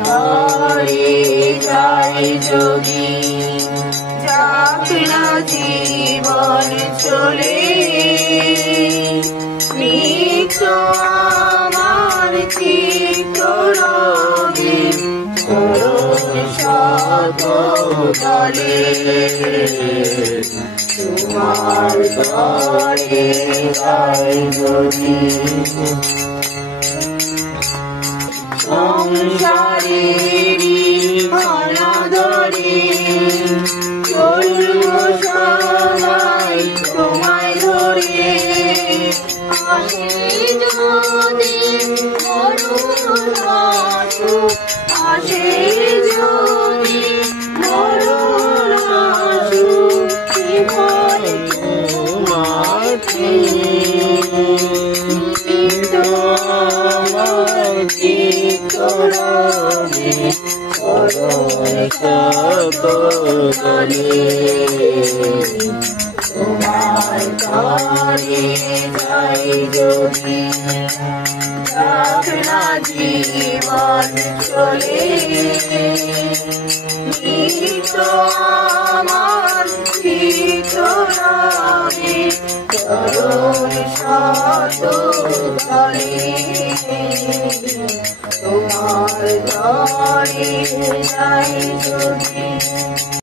ঘরে যাই যদি যাক না জীবন চলে নিত্য আমার চিত্তরবে শত দলে তোমার ঘরে যাই যদি সংসারেরই অনাদরে চলব সবাই তোমায় ধরে আসে যদি মরণ আসুক আসে যদি মরণ আসুক জীবন তোমার চিত্তরবে শত দলে তোমার ঘরে যাই যদি যাক না জীবন চলে নিত্য আমার চিত্তরবে শত দলে তোমার ঘরে যাই যদি